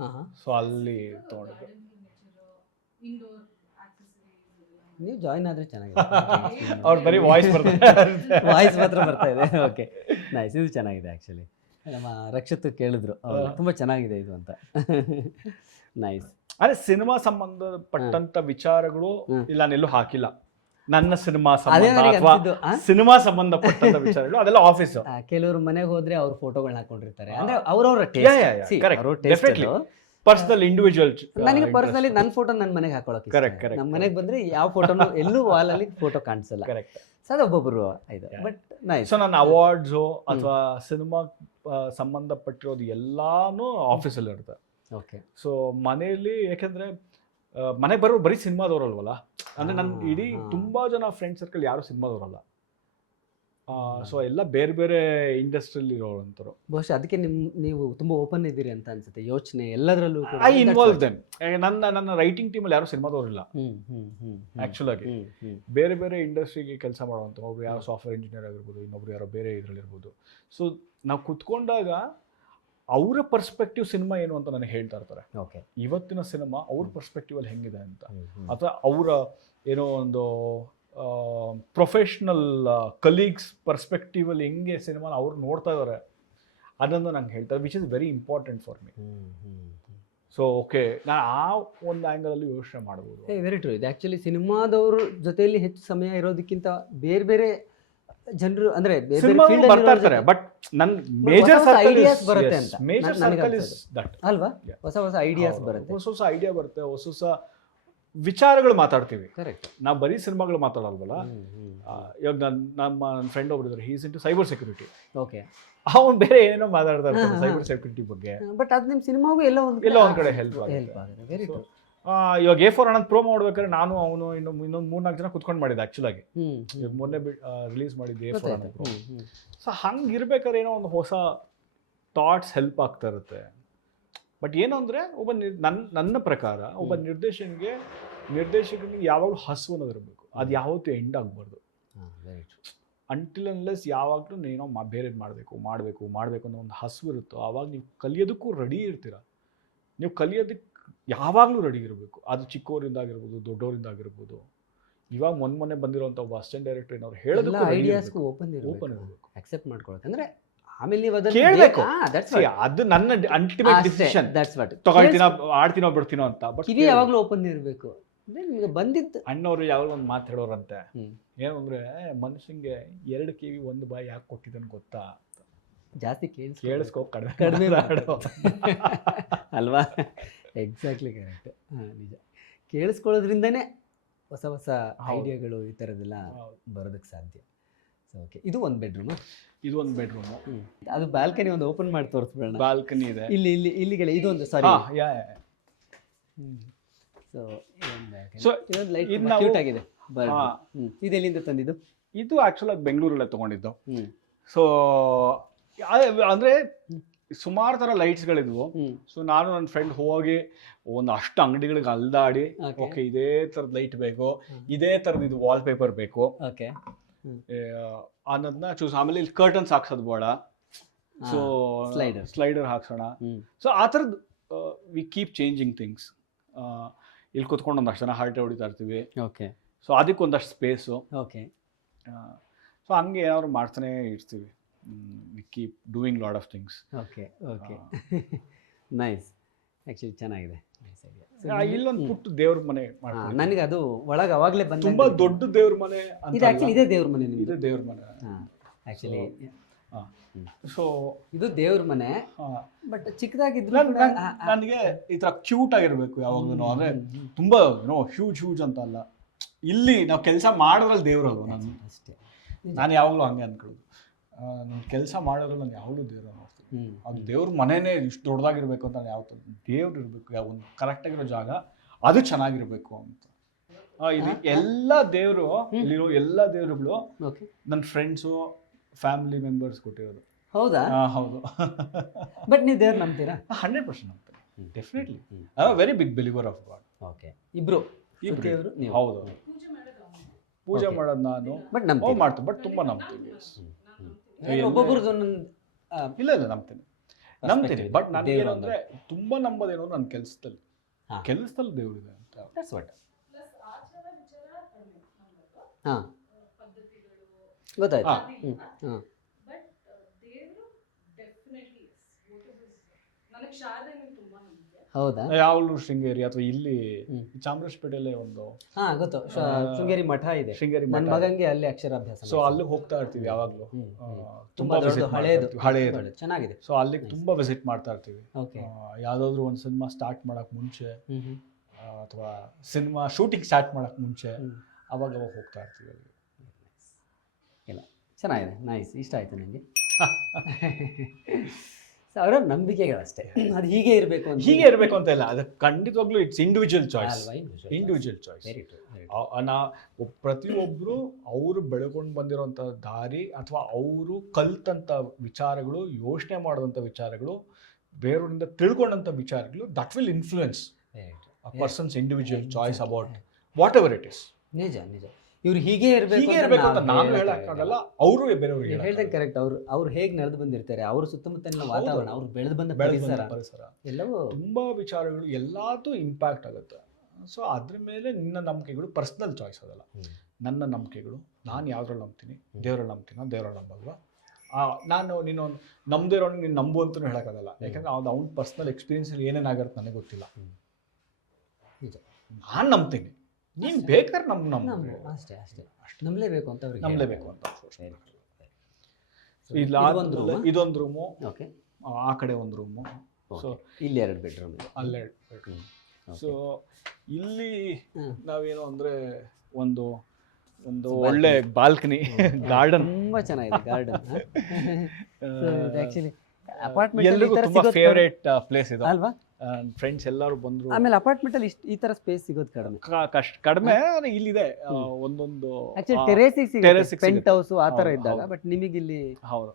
ಹಾಂ, ಸೊ ಅಲ್ಲಿ ತಗೊಂಡಿದ್ದು. ನೀವು ಜಾಯಿನ್ ಆದರೆ ಚೆನ್ನಾಗಿದೆ. ಅವ್ರು ಬರೀ ವಾಯ್ಸ್ ಬರ್ತಾರೆ. ವಾಯ್ಸ್ ಮಾತ್ರ ಬರ್ತಾ ಇದೆ. Okay, nice. ಇದು ಚೆನ್ನಾಗಿದೆ ಆ್ಯಕ್ಚುಲಿ. ನಮ್ಮ ರಕ್ಷಿತ್ ಕೇಳಿದ್ರು ತುಂಬ ಚೆನ್ನಾಗಿದೆ ಇದು ಅಂತ. ನೈಸ್. ಅದೇ ಸಿನಿಮಾ ಸಂಬಂಧಪಟ್ಟಂತ ವಿಚಾರಗಳು ಇಲ್ಲ ನಾನೆಲ್ಲೂ ಹಾಕಿಲ್ಲ. ನನ್ನ ಸಿನಿಮಾ ಅದೇ ಸಂಬಂಧ ನನಗೆ ಅಥವಾ ಅನ್ಸಿದ್ದು, ಸಿನಿಮಾ ಸಂಬಂಧಪಟ್ಟಂತ ವಿಚಾರಗಳು ಅದೆಲ್ಲ ಆಫೀಸ್. ಕೆಲವರು ಮನೆಗೆ ಹೋದ್ರೆ ಅವ್ರ ಫೋಟೋಗಳನ್ನ ಹಾಕೊಂಡಿರ್ತಾರೆ. ಅಂದ್ರೆ ಅವ್ರವ್ರ ಟೇಸ್ಟ್. Personal individual. ನನಗೆ ಪರ್ಸನಲಿ ನನ್ನ ಫೋಟೋ ನನ್ನ ಮನೆಗೆ ಹಾಕೊಳ್ಳೋಕೆ ಕರೆಕ್ಟ್ ಕರೆಕ್ಟ್. ನಮ್ಮ ಮನೆಗೆ ಬಂದ್ರೆ ಯಾವ ಫೋಟೋನು ಎಲ್ಲೂ ವಾಲಲ್ಲಿ ಫೋಟೋ ಕಾಣಿಸಲ್ಲ. ಕರೆಕ್ಟ್. ಸೊ ಅದು ಒಬ್ಬೊಬ್ಬರು ಇದು. But nice. ಸೊ ನನ್ನ ಅವಾರ್ಡ್ಸು ಅಥವಾ ಸಿನಿಮಾ ಸಂಬಂಧಪಟ್ಟಿರೋದು ಎಲ್ಲಾನು ಆಫೀಸಲ್ಲಿ ಇರುತ್ತೆ. ಓಕೆ. ಸೊ ಮನೆಯಲ್ಲಿ ಯಾಕೆಂದ್ರೆ ಮನೆಗೆ ಬರೋರು ಬರೀ ಸಿನಿಮಾದವ್ರಲ್ವಲ್ಲ. ಅಂದ್ರೆ ನನ್ನ ಇಡೀ ತುಂಬಾ ಜನ ಫ್ರೆಂಡ್ ಸರ್ಕಲ್ ಯಾರು ಸಿನಿಮಾದವ್ರಲ್ಲ. ಸೊ ಎಲ್ಲ ಬೇರೆ ಬೇರೆ ಇಂಡಸ್ಟ್ರಿಯಲ್ಲಿ ಇರೋವಂಥವ್ರು. ಬಹುಶಃ ಅದಕ್ಕೆ ನೀವು ತುಂಬಾ ಓಪನ್ ಇದ್ದೀರಿ ಅಂತ ಅನ್ಸುತ್ತೆ. ಯೋಚನೆ ಎಲ್ಲದರಲ್ಲೂ ಐ ಇನ್ವಾಲ್ವ್ ದೆಮ್. ನನ್ನ ರೈಟಿಂಗ್ ಟೀಮಲ್ಲಿ ಯಾರು ಸಿನಿಮಾದವ್ರಿಲ್ಲ ಆ್ಯಕ್ಚುಲ್ ಆಗಿ. ಬೇರೆ ಬೇರೆ ಇಂಡಸ್ಟ್ರಿಗೆ ಕೆಲಸ ಮಾಡುವಂಥ ಒಬ್ರು ಯಾರೋ ಸಾಫ್ಟ್ವೇರ್ ಇಂಜಿನಿಯರ್ ಆಗಿರ್ಬೋದು, ಇನ್ನೊಬ್ರು ಯಾರೋ ಬೇರೆ ಇದರಲ್ಲಿರ್ಬೋದು. ಸೊ ನಾವು ಕುತ್ಕೊಂಡಾಗ ಅವರ ಪರ್ಸ್ಪೆಕ್ಟಿವ್ ಸಿನಿಮಾ ಏನು ಅಂತ ನನಗೆ ಹೇಳ್ತಾ ಇರ್ತಾರೆ. ಓಕೆ, ಇವತ್ತಿನ ಸಿನಿಮಾ ಅವ್ರ ಪರ್ಸ್ಪೆಕ್ಟಿವ್ ಅಲ್ಲಿ ಹೆಂಗಿದೆ ಅಂತ, ಅಥವಾ ಅವರ ಏನೋ ಒಂದು ಪ್ರೊಫೆಷ್ನಲ್ ಕಲೀಗ್ಸ್ ಪರ್ಸ್ಪೆಕ್ಟಿವ್ ಅಲ್ಲಿ ಹೆಂಗೆ ಸಿನಿಮಾನ ಅವ್ರು ನೋಡ್ತಾ ಇದ್ದಾರೆ ಅದನ್ನು ನಂಗೆ ಹೇಳ್ತಾರೆ, which is very important for me. So okay, ನಾನು ಆ ಒಂದು ಆ್ಯಂಗಲಲ್ಲಿ ಯೋಚನೆ ಮಾಡ್ಬೋದು. Very true. ಇದು ಆ್ಯಕ್ಚುಲಿ ಸಿನಿಮಾದವ್ರ ಜೊತೆಯಲ್ಲಿ ಹೆಚ್ಚು ಸಮಯ ಇರೋದಕ್ಕಿಂತ ಬೇರೆ ಬೇರೆ ಜನರು ಅಂದ್ರೆ ಬರ್ತಾ ಇರ್ತಾರೆ. ಬಟ್ ನನ್ನ ಮೇಜರ್ ಐಡಿಯಾಸ್ ಬರುತ್ತೆ ಅಂತ ಮೇಜರ್ ಸರ್ಕಲ್ ಇಸ್ ದಟ್ ಅಲ್ವಾ? ಹೊಸ ಹೊಸ ಐಡಿಯಾಸ್ ಬರುತ್ತೆ, ಹೊಸ ಹೊಸ ಐಡಿಯಾ ಬರುತ್ತೆ, ಹೊಸ ಹೊಸ ವಿಚಾರಗಳು ಮಾತಾಡ್ತೀವಿ. ಕರೆಕ್ಟ್. ನಾವು ಬರೀ ಸಿನಿಮಾಗಳು ಮಾತಾಡಲ್ವಲ್ಲ. ಇವಾಗ ನನ್ನ ಫ್ರೆಂಡ್ ಒಬ್ರು ಇದ್ದಾರೆ, he's into cyber security. Okay. ಅವನು ಬೇರೆ ಏನೇನೋ ಮಾತಾಡ್ತಾ ಇರ್ತಾರೆ ಸೈಬರ್ ಸೆಕ್ಯೂರಿಟಿ ಬಗ್ಗೆ. ಬಟ್ ಅದು ನಿಮ್ಮ ಸಿನಿಮಾಗೂ ಎಲ್ಲ ಒಂದ್ ಕಡೆ ಹೆಲ್ಪ್ ಆಗುತ್ತೆ. Very true. ಇವಾಗ A4 ಅನ್ನೋದು ಪ್ರೋಮೋ ಮಾಡ್ಬೇಕಾದ್ರೆ ನಾನು ಅವನು ಇನ್ನೊಂದು 3-4 ಜನ ಕುತ್ಕೊಂಡು ಮಾಡಿದ್ದೆ ಆಕ್ಚುಲ್ ಆಗಿ. ಮೊನ್ನೆ ರಿಲೀಸ್ ಮಾಡಿದ್ದೆ A4 ಅನ್ನೋದು. ಸೊ ಹಂಗಿರ್ಬೇಕಾದ್ರೆ ಏನೋ ಒಂದು ಹೊಸ ಥಾಟ್ಸ್ ಹೆಲ್ಪ್ ಆಗ್ತಾ ಇರುತ್ತೆ. ಬಟ್ ಏನು ಅಂದರೆ ಒಬ್ಬ ನನ್ನ ಪ್ರಕಾರ ಒಬ್ಬ ನಿರ್ದೇಶಕನಿಗೆ ಯಾವಾಗಲೂ ಹಸು ಅನ್ನೋದು ಇರಬೇಕು. ಅದು ಯಾವತ್ತೂ ಎಂಡ್ ಆಗಬಾರ್ದು. ಅಂಟಿಲ್ ಅನ್ಲೆಸ್ ಯಾವಾಗಲೂ ಏನೋ ಬೇರೆದು ಮಾಡಬೇಕು ಅನ್ನೋ ಒಂದು ಹಸು ಇರುತ್ತೋ ಆವಾಗ ನೀವು ಕಲಿಯೋದಕ್ಕೂ ರೆಡಿ ಇರ್ತೀರ. ನೀವು ಕಲಿಯೋದಕ್ಕೆ ಯಾವಾಗಲೂ ರೆಡಿ ಇರಬೇಕು. ಅದು ಚಿಕ್ಕವರಿಂದ ಆಗಿರ್ಬೋದು, ದೊಡ್ಡವರಿಂದ ಆಗಿರ್ಬೋದು. ಇವಾಗ ಮೊನ್ನೆ ಬಂದಿರೋಂಥ ಒಬ್ಬ ಅಸಿಸ್ಟೆಂಟ್ ಡೈರೆಕ್ಟರ್ ಏನವ್ರು ಹೇಳೋದಕ್ಕೂ ಐಡಿಯಾಸ್ಗೂ ಓಪನ್ ಇರಬೇಕು, ಅಕ್ಸೆಪ್ಟ್ ಮಾಡ್ಕೊಳ್ಳೋಕೆ. ಅಂದ್ರೆ ಆಮೇಲೆ ನೀವು ಅದನ್ನ ಕೇಳಬೇಕು. ಅದು ನನ್ನ ಅಲ್ಟಿಮೇಟ್ ಡಿಸಿಷನ್. ತಗೊಳ್ತೀನೋ ಆಡ್ತೀನೋ ಬಿಡ್ತೀನೋ ಅಂತ. ಬಟ್ ಕಿವಿ ಯಾವಾಗಲೂ ಓಪನ್ ಇರಬೇಕು. ನಿಮಗೆ ಬಂದಿದ್ದು ಅಣ್ಣವ್ರು ಯಾವಾಗಲೂ ಒಂದು ಮಾತು ಹೇಳೋರಂತೆ, ಏನು ಅಂದರೆ ಮನುಷ್ಯಂಗೆ 2 ಕಿವಿ 1 ಬಾಯಿ ಯಾಕೆ ಕೊಟ್ಟಿದ್ದಾನೆ ಗೊತ್ತಾ? ಜಾಸ್ತಿ ಕೇಳಿಸ್ಕೋ, ಕಡಿಮೆ ಅಲ್ವಾ? Exactly correct. ನಿಜ. ಕೇಳಿಸ್ಕೊಳ್ಳೋದ್ರಿಂದನೇ ಹೊಸ ಹೊಸ ಐಡಿಯಾಗಳು ಈ ಥರದ್ದೆಲ್ಲ ಬರೋದಕ್ಕೆ ಸಾಧ್ಯ. ಸೊ ಓಕೆ, ಇದು ಒಂದು ಬೆಡ್ರೂಮು. ಇದು ಒಂದು ಬೆಡ್ರೂಮು. ಅದು ಬಾಲ್ಕನಿ ಒಂದು ಓಪನ್ ಮಾಡಿ ತೋರಿಸ್ಬೇಡ. ಬಾಲ್ಕನಿ ಇದೆ ಇಲ್ಲಿಗೆ ಇದೊಂದು ಸಾರಿ. ಸೊ ಇದೊಂದು ಲೈಟ್ ಕ್ಯೂಟ್ ಆಗಿದೆ. ಇದು ಎಲ್ಲಿಂದ ತಂದಿದ್ದು? ಇದು ಆ್ಯಕ್ಚುಲಾಗಿ ಬೆಂಗಳೂರಲ್ಲೇ ತೊಗೊಂಡಿದ್ದು. ಸೊ ಅಂದರೆ ಸುಮಾರು ಥರ ಲೈಟ್ಸ್ಗಳಿದ್ವು. ಸೊ ನಾನು ನನ್ನ ಫ್ರೆಂಡ್ ಹೋಗಿ ಒಂದು ಅಷ್ಟು ಅಂಗಡಿಗಳಿಗೆ ಅಲ್ದಾಡಿ, ಓಕೆ ಇದೇ ಥರದ ಲೈಟ್ ಬೇಕು, ಇದೇ ಥರದ್ದು ಇದು ವಾಲ್ ಪೇಪರ್ ಬೇಕು ಓಕೆ ಅನ್ನೋದನ್ನ ಚೂಸ್. ಆಮೇಲೆ ಇಲ್ಲಿ ಕರ್ಟನ್ಸ್ ಹಾಕ್ಸೋದು ಬೇಡ, ಸೊ ಸ್ಲೈಡರ್ ಹಾಕ್ಸೋಣ. ಸೊ ಆ ಥರದ್ದು ವಿ ಕೀಪ್ ಚೇಂಜಿಂಗ್ ಥಿಂಗ್ಸ್. ಇಲ್ಲಿ ಕುತ್ಕೊಂಡು ಒಂದಷ್ಟು ಜನ ಹರಟೆ ಹೊಡಿತಾ ಇರ್ತೀವಿ. ಓಕೆ. ಸೊ ಅದಕ್ಕೆ ಒಂದಷ್ಟು ಸ್ಪೇಸು. ಓಕೆ. ಸೊ ಹಂಗೆ ಏನಾದ್ರು ಮಾಡ್ತಾನೆ ಇರ್ತೀವಿ. We keep doing lot of things. Okay okay. Nice. Actually ಚೆನ್ನಾಗಿದೆ. ಇಲ್ಲೊಂದು ಪುಟ್ಟು ದೇವ್ರ ಮನೆ ಮಾಡ್ತೀವಿ. ನನಗೆ ಅದು ಒಳಗೆ ಅವಾಗಲೇ ಬಂದು ತುಂಬಾ ದೊಡ್ಡ ದೇವ್ರ ಮನೆ. ಇದು ಆ್ಯಕ್ಚುಲಿ ಇದೇ ದೇವ್ರ ಮನೆ. ಇದು ದೇವ್ರ ಮನೆ ಆ್ಯಕ್ಚುಲಿ. ಸೊ ಇದು ದೇವ್ರ ಮನೆ. ಬಟ್ ಚಿಕ್ಕದಾಗಿದ್ರು ನನಗೆ ಈ ಥರ ಕ್ಯೂಟ್ ಆಗಿರ್ಬೇಕು ಯಾವಾಗಲೂ. ಅಂದರೆ ತುಂಬಾ ಹ್ಯೂಜ್ ಅಂತ ಅಲ್ಲ. ಇಲ್ಲಿ ನಾವು ಕೆಲಸ ಮಾಡೋದ್ರಲ್ಲಿ ದೇವ್ರು ಅಲ್ವ. ನಾನು ಯಾವಾಗಲೂ ಹಂಗೆ ಅಂದ್ಕೊಳ್ಳೋದು. ನಾನು ಕೆಲಸ ಮಾಡೋದ್ರಲ್ಲಿ ನಾನು ಯಾವಾಗಲೂ ದೇವ್ರ ನೋಡ್ತೀನಿ. ಅದು ದೇವ್ರ ಮನೆಯೇ ಇಷ್ಟು ದೊಡ್ಡದಾಗಿರ್ಬೇಕು ಅಂತ ನಾನು ಯಾವತ್ತು ದೇವ್ರು ಇರಬೇಕು. ಒಂದು ಕರೆಕ್ಟಾಗಿರೋ ಜಾಗ, ಅದು ಚೆನ್ನಾಗಿರ್ಬೇಕು ಅಂತ. ಇಲ್ಲಿ ಎಲ್ಲ ದೇವರು, ಇಲ್ಲಿರೋ ಎಲ್ಲ ದೇವರುಗಳು ಓಕೆ. ನನ್ನ ಫ್ರೆಂಡ್ಸು, ಫ್ಯಾಮಿಲಿ ಮೆಂಬರ್ಸ್ ಕೊಟ್ಟಿರೋದು. ಹೌದಾ? ಹೌದು. ಬಟ್ ನೀವು ದೇವ್ರು ನಂಬ್ತೀರಾ? 100% ನಂಬ್ತೀನಿ, definitely. I am very big believer of God. Okay. ಇಬ್ರು ದೇವರು ನೀವು? ಹೌದು. ಪೂಜೆ ಮಾಡೋದು ನಾನು ಬಟ್ ನಂಬ್ತೀನಿ. ಮಾಡ್ತೀನಿ, ಬಟ್ ತುಂಬಾ ನಂಬ್ತೀನಿ. ಒಬ್ಬೊಬ್ರದ್ದು ಇಲ್ಲ ನಂಬ್ತೀನಿ, ಬಟ್ ನನಗೇನು ಅಂದ್ರೆ ತುಂಬಾ ನಂಬೋದೇನೋ ನನ್ನ ಕೆಲಸದಲ್ಲಿ ದೇವರಿದೆ ಅಂತ. ಹಾಂ, ಗೊತ್ತಾಯ್ತು. ಹಾಂ, ಹೌದಾ? ಯಾವಾಗಲೂ ಶೃಂಗೇರಿ ಅಥವಾ ಇಲ್ಲಿ ಚಾಮರಾಜಪೇಟೆಯಲ್ಲೇ ಒಂದು ಗೊತ್ತು, ಶೃಂಗೇರಿ ಮಠ ಇದೆ. ಶೃಂಗೇರಿ ನನ್ನ ಮಗಂಗೆ ಅಲ್ಲಿ ಅಕ್ಷರಾಭ್ಯಾಸ. ಸೊ ಅಲ್ಲಿ ಹೋಗ್ತಾ ಇರ್ತೀವಿ ಯಾವಾಗಲೂ. ತುಂಬಾ ದೊಡ್ಡದು, ಹಳೇದು, ಚೆನ್ನಾಗಿದೆ. ಸೊ ಅಲ್ಲಿಗೆ ತುಂಬಾ ವಿಸಿಟ್ ಮಾಡ್ತಾ ಇರ್ತೀವಿ. ಯಾವ್ದಾದ್ರು ಒಂದು ಸಿನಿಮಾ ಸ್ಟಾರ್ಟ್ ಮಾಡಕ್ ಮುಂಚೆ ಅಥವಾ ಸಿನಿಮಾ ಶೂಟಿಂಗ್ ಸ್ಟಾರ್ಟ್ ಮಾಡಕ್ ಮುಂಚೆ ಅವಾಗ ಹೋಗ್ತಾ ಇರ್ತೀವಿ ಅಲ್ಲಿ. ಇಲ್ಲ, ಚೆನ್ನಾಗಿದೆ, ನೈಸ್, ಇಷ್ಟ ಆಯ್ತು ನನಗೆ. ಅವರ ನಂಬಿಕೆಗಳಷ್ಟೇ, ಅದು ಹೀಗೆ ಇರಬೇಕು ಅಂತ ಇಲ್ಲ, ಅದು ಖಂಡಿತವಾಗ್ಲೂ ಇಟ್ಸ್ ಇಂಡಿವಿಜುವಲ್ ಚಾಯ್ಸ್. ಪ್ರತಿಯೊಬ್ಬರು ಅವರು ಬೆಳ್ಕೊಂಡು ಬಂದಿರೋಂಥ ದಾರಿ ಅಥವಾ ಅವರು ಕಲ್ತಂಥ ವಿಚಾರಗಳು, ಯೋಚನೆ ಮಾಡಿದಂಥ ವಿಚಾರಗಳು, ಬೇರೆಯವರಿಂದ ತಿಳ್ಕೊಂಡಂಥ ವಿಚಾರಗಳು, that will influence a persons individual choice about what ever it is. ನಿಜ. ಇವ್ರು ಹೀಗೆ ಇರಬೇಕು ಅಂತ ನಾನು ಹೇಳಕ್ಕಾಗಲ್ಲ, ಅವರು ಬೇರೆಯವ್ರಿಗೆ ಹೇಳ್ದಂಗೆ ಕರೆಕ್ಟ್. ಅವ್ರು ಹೇಗೆ ನಡೆದು ಬಂದಿರ್ತಾರೆ, ಅವ್ರ ಸುತ್ತಮುತ್ತಲಿನ ವಾತಾವರಣ, ಅವ್ರು ಬೆಳೆದು ಬಂದ ಪರಿಸರ ಎಲ್ಲವೂ ತುಂಬಾ ವಿಚಾರಗಳು ಎಲ್ಲದೂ ಇಂಪ್ಯಾಕ್ಟ್ ಆಗುತ್ತೆ. ಸೊ ಅದ್ರ ಮೇಲೆ ನಿನ್ನ ನಂಬಿಕೆಗಳು ಪರ್ಸನಲ್ ಚಾಯ್ಸ್ ಅದಲ್ಲ. ನನ್ನ ನಂಬಿಕೆಗಳು, ನಾನು ಯಾವ್ದ್ರಲ್ಲಿ ನಂಬ್ತೀನಿ, ದೇವರಲ್ಲಿ ನಂಬಲ್ವಾ? ನೀನು ನಂಬದಿರೋ ನೀನು ನಂಬು ಅಂತಲೂ ಹೇಳೋಕ್ಕಾಗಲ್ಲ, ಯಾಕಂದ್ರೆ ಅವ್ನ ಪರ್ಸನಲ್ ಎಕ್ಸ್ಪೀರಿಯನ್ಸಲ್ಲಿ ಏನೇನಾಗಿರುತ್ತೆ ನನಗೆ ಗೊತ್ತಿಲ್ಲ. ನಾನು ನಂಬ್ತೀನಿ, ನೀನು ಬೇಕಾದ್ರೆ ಅಷ್ಟೇ ನಂಬಲೇಬೇಕು ಅಂತ ಇದೊಂದು ರೂಮು, ಆ ಕಡೆ ಒಂದು ರೂಮು, ಸೊ ಇಲ್ಲಿ 2 ಬೆಡ್ರೂಮ್, ಅಲ್ಲೇ 2 ಬೆಡ್ರೂಮ್. ಸೊ ಇಲ್ಲಿ ನಾವೇನು ಅಂದ್ರೆ ಒಂದು ಒಳ್ಳೆ ಬಾಲ್ಕನಿ, ಗಾರ್ಡನ್ ತುಂಬಾ ಚೆನ್ನಾಗಿದೆ. ಗಾರ್ಡನ್ ಆಕ್ಚುಲಿ ಅಪಾರ್ಟ್ಮೆಂಟ್ ಎಲ್ರಿಗೂ ತುಂಬಾ ಫೇವರೇಟ್ ಪ್ಲೇಸ್ ಇದು ಅಲ್ವಾ? ಫ್ರೆಂಡ್ಸ್ ಎಲ್ಲರೂ ಬಂದ್ರು. ಆಮೇಲೆ ಅಪಾರ್ಟ್ಮೆಂಟ್ ಅಲ್ಲಿ ಈ ತರ ಸ್ಪೇಸ್ ಸಿಗೋದು ಕಡಿಮೆ. ಇಲ್ಲಿದೆ ಒಂದೊಂದು ಟೆರೇಸ್ ಪೆಂಟ್ ಹೌಸ್ ಆ ತರ ಇದ್ದಾಗ, ಬಟ್ ನಿಮಗೆ ಇಲ್ಲಿ ಹೌದು.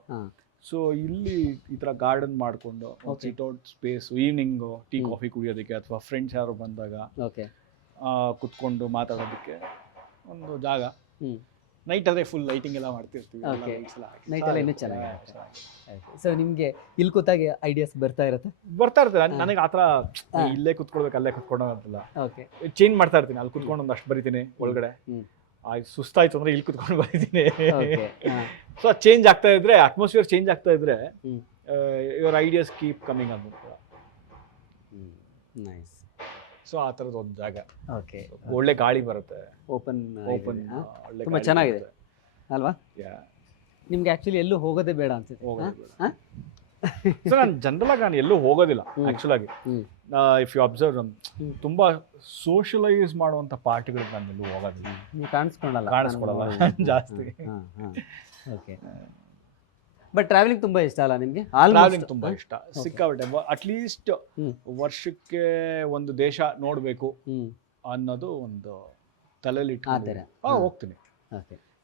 ಸೊ ಇಲ್ಲಿ ಈ ತರ ಗಾರ್ಡನ್ ಮಾಡ್ಕೊಂಡು sit-out space, evening tea coffee ಕುಡಿಯೋದಕ್ಕೆ ಅಥವಾ ಫ್ರೆಂಡ್ಸ್ ಯಾರು ಬಂದಾಗ ಕುತ್ಕೊಂಡು ಮಾತಾಡೋದಕ್ಕೆ ಒಂದು ಜಾಗ. ನೈಟ್ ಆದರೆ ಫುಲ್ ಲೈಟಿಂಗ್ ಎಲ್ಲ ಮಾಡ್ತಿರ್ತೀವಿ. ನೈಟ್ ಎಲ್ಲ ಇನ್ನೂ ಚೆನ್ನಾಗಿ. ಸೊ ನಿಮಗೆ ಇಲ್ಲಿ ಕೂತಾಗ ಐಡಿಯಾಸ್ ಬರ್ತಾ ಇರುತ್ತೆ? ನನಗೆ ಆ ಥರ ಇಲ್ಲೇ ಕುತ್ಕೊಳ್ಬೇಕು ಅಲ್ಲೇ ಕುತ್ಕೊಳ್ಳೋ ಅಂತಲ್ಲ, ಚೇಂಜ್ ಮಾಡ್ತಾ ಇರ್ತೀನಿ. ಅಲ್ಲಿ ಕುತ್ಕೊಂಡು ಒಂದಷ್ಟು ಬರಿತೀನಿ ಒಳಗಡೆ, ಸುಸ್ತಾಯ್ತು ಅಂದ್ರೆ ಇಲ್ಲಿ ಕುತ್ಕೊಂಡು ಬರಿತೀನಿ. ಸೊ ಚೇಂಜ್ ಆಗ್ತಾ ಇದ್ರೆ, ಅಟ್ಮಾಸ್ಫಿಯರ್ ಚೇಂಜ್ ಆಗ್ತಾ ಇದ್ರೆ, ಯುವರ್ ಐಡಿಯಾಸ್ ಕೀಪ್ ಕಮಿಂಗ್ ಅಂತ. ನೈಸ್. ಸೊ ಆ ಥರದ್ದು ಒಂದು ಜಾಗ. ಓಕೆ. ಒಳ್ಳೆ ಗಾಳಿ ಬರುತ್ತೆ, ಓಪನ್ ತುಂಬ ಚೆನ್ನಾಗಿದೆ ಅಲ್ವಾ? ನಿಮ್ಗೆ ಆ್ಯಕ್ಚುಲಿ ಎಲ್ಲೂ ಹೋಗೋದೇ ಬೇಡ ಅನ್ಸುತ್ತೆ. ಸೊ ನಾನು ಜನರಲ್ ಆಗಿ ನಾನು ಎಲ್ಲೂ ಹೋಗೋದಿಲ್ಲ ಆ್ಯಕ್ಚುಲ್ ಆಗಿ. ಇಫ್ ಯು ಅಬ್ಸರ್ವ್, ತುಂಬ ಸೋಷಲೈಸ್ ಮಾಡುವಂಥ ಪಾರ್ಟಿಗಳಿಗೆ ನಾನು ಎಲ್ಲೂ ಹೋಗೋದಿಲ್ಲ. ನೀವು ಕಾಣಿಸ್ಕೊಳ್ಳಲ್ಲ ಜಾಸ್ತಿ. ಓಕೆ. ಬಟ್ ಟ್ರಾವೆಲಿಂಗ್ ತುಂಬಾ ಇಷ್ಟ ಅಲ್ಲ ನಿಮಗೆ? ಟ್ರಾವೆಲಿಂಗ್ ತುಂಬಾ ಇಷ್ಟ, ಸಿಕ್ಕಾಬಿಟ್ಟೆ. ಅಟ್ಲೀಸ್ಟ್ ವರ್ಷಕ್ಕೆ ಒಂದು ದೇಶ ನೋಡಬೇಕು ಅನ್ನೋದು ಒಂದು ತಲೆಯಲ್ಲಿ ಇಟ್ಕೊಂಡು ಹೋಗ್ತೀನಿ.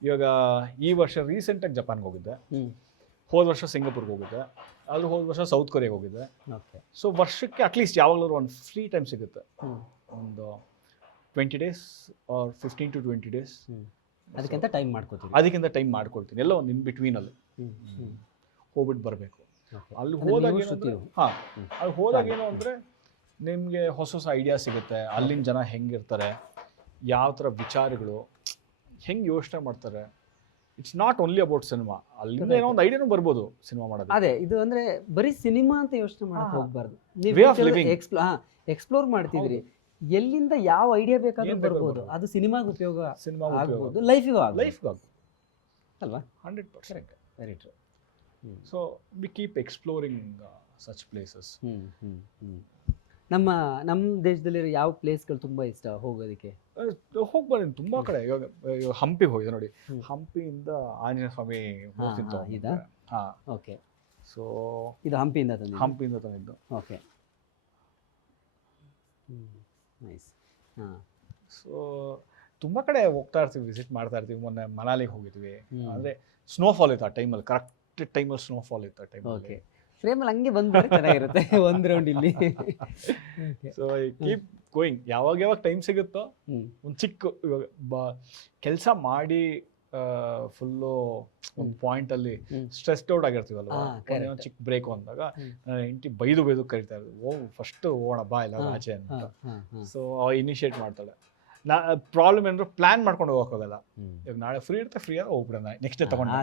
ಇವಾಗ ಈ ವರ್ಷ ರೀಸೆಂಟಾಗಿ ಜಪಾನ್ಗೆ ಹೋಗಿದ್ದೆ, ಹೋದ ವರ್ಷ ಸಿಂಗಾಪುರ್ಗೆ ಹೋಗಿದ್ದೆ, ಆದರೂ ಹೋದ ವರ್ಷ ಸೌತ್ ಕೊರಿಯಾಗೆ ಹೋಗಿದ್ದೆ. ಸೊ ವರ್ಷಕ್ಕೆ ಅಟ್ಲೀಸ್ಟ್ ಯಾವಾಗಲೂ ಒಂದು ಫ್ರೀ ಟೈಮ್ ಸಿಗುತ್ತೆ, ಒಂದು 20 days ಆರ್ 15 to 20 days. ಅದಕ್ಕಿಂತ ಟೈಮ್ ಮಾಡ್ಕೊಳ್ತೀನಿ ಎಲ್ಲ ಒಂದು ಇನ್ ಬಿಟ್ವೀನಲ್ಲಿ ಹೋಗ್ಬಿಟ್ಟು ಬರಬೇಕು. ಅಲ್ಲಿ ಹೋದಾಗ ಅಲ್ಲಿ ಹೋದಾಗ ಏನು ಅಂದರೆ ನಿಮಗೆ ಹೊಸ ಹೊಸ ಐಡಿಯಾ ಸಿಗುತ್ತೆ. ಅಲ್ಲಿನ ಜನ ಹೆಂಗಿರ್ತಾರೆ, ಯಾವ ಥರ ವಿಚಾರಗಳು, ಹೆಂಗೆ ಯೋಚನೆ ಮಾಡ್ತಾರೆ. It's not only about cinema, ಅಲ್ಲಿಂದ ಏನೋ ಒಂದು ಐಡಿಯಾನು ಬರ್ಬೋದು ಸಿನಿಮಾ ಮಾಡೋದು. ಅದೇ ಇದು ಅಂದರೆ ಬರೀ ಸಿನಿಮಾ ಅಂತ ಯೋಚನೆ ಮಾಡಕ್ಕೆ ಹೋಗ್ಬಾರ್ದು. ಎಕ್ಸ್ಪ್ಲೋರ್ ಮಾಡ್ತಿದ್ರಿ, ಎಲ್ಲಿಂದ ಯಾವ ಐಡಿಯಾ ಬೇಕಾದ್ರೂ ಬರ್ಬೋದು. ಅದು ಸಿನಿಮಾಗೆ ಉಪಯೋಗ ಆಗ್ಬೋದು, ಲೈಫಿಗೂ ಅಲ್ವಾ? 100% very true. So we keep exploring such places. ನಮ್ಮ ದೇಶದಲ್ಲಿರೋ ಯಾವ ಪ್ಲೇಸ್ಗಳು ತುಂಬ ಇಷ್ಟ ಹೋಗೋದಕ್ಕೆ? ಹೋಗಿ ಬಂದಿದ್ದೀನಿ ತುಂಬ ಕಡೆ. ಇವಾಗ ಹಂಪಿಗೆ ಹೋಗಿದೆ ನೋಡಿ, ಹಂಪಿಯಿಂದ ಆಂಜನೇಯ ಸ್ವಾಮಿ ಮೂರ್ತಿ. ಓಕೆ. ಸೊ ಇದು ಹಂಪಿಯಿಂದ ತಂದಿದ್ದು. ಓಕೆ. ನೈಸ್. ಸೊ ತುಂಬ ಕಡೆ ಹೋಗ್ತಾ ಇರ್ತೀವಿ, ವಿಸಿಟ್ ಮಾಡ್ತಾ ಇರ್ತೀವಿ. ಮೊನ್ನೆ ಮನಾಲಿಗೆ ಹೋಗಿದ್ವಿ, ಅಂದರೆ ಸ್ನೋಫಾಲ್ ಇತ್ತು ಆ ಟೈಮಲ್ಲಿ, ಕರೆಕ್ಟ್ ಟೈಮಲ್ಲಿ ಸ್ನೋಫಾಲ್ ಇತ್ತು ಆ ಟೈಮಲ್ಲಿ. ಓಕೆ, ಫ್ರೇಮಲ್ಲಿ ಹಂಗೆ ಬಂದ್ಬಿಟ್ರೆ ಚೆನ್ನಾಗಿರುತ್ತೆ ಒಂದು ರೌಂಡ್ ಇಲ್ಲಿ. ಸೊ ಐ ಕೀಪ್ ಗೋಯಿಂಗ್, ಯಾವಾಗ ಟೈಮ್ ಸಿಗುತ್ತೋ ಒಂದು ಚಿಕ್ಕ ಕೆಲಸ ಮಾಡಿ ಫುಲ್ಲು ಒಂದು ಪಾಯಿಂಟಲ್ಲಿ ಸ್ಟ್ರೆಸ್ಡ್ ಔಟ್ ಆಗಿರ್ತೀವಲ್ವ, ಒಂದು ಚಿಕ್ಕ ಬ್ರೇಕ್ ಅಂದಾಗ ನನ್ನ ಹೆಂಡತಿ ಬೈದು ಕರಿತಾ ಇರೋದು, ಫಸ್ಟ್ ಹೋಗೋಣ ಬಾ ಇಲ್ಲ ಆಚೆ ಅಂತ. ಸೊ ಇನಿಷಿಯೇಟ್ ಮಾಡ್ತಾಳೆ. ಪ್ರಾಬ್ಲಮ್ ಏನಾದ್ರು ಪ್ಲಾನ್ ಮಾಡ್ಕೊಂಡು ಹೋಗೋಕ್ಕಾಗಲ್ಲ. ಇವಾಗ ನಾಳೆ ಫ್ರೀ ಇರುತ್ತೆ, ಫ್ರೀ ಆಗಿ ಹೋಗ್ಬಿಡೋಣ, ನೆಕ್ಸ್ಟ್ ಡೇ ತಗೊಂಡು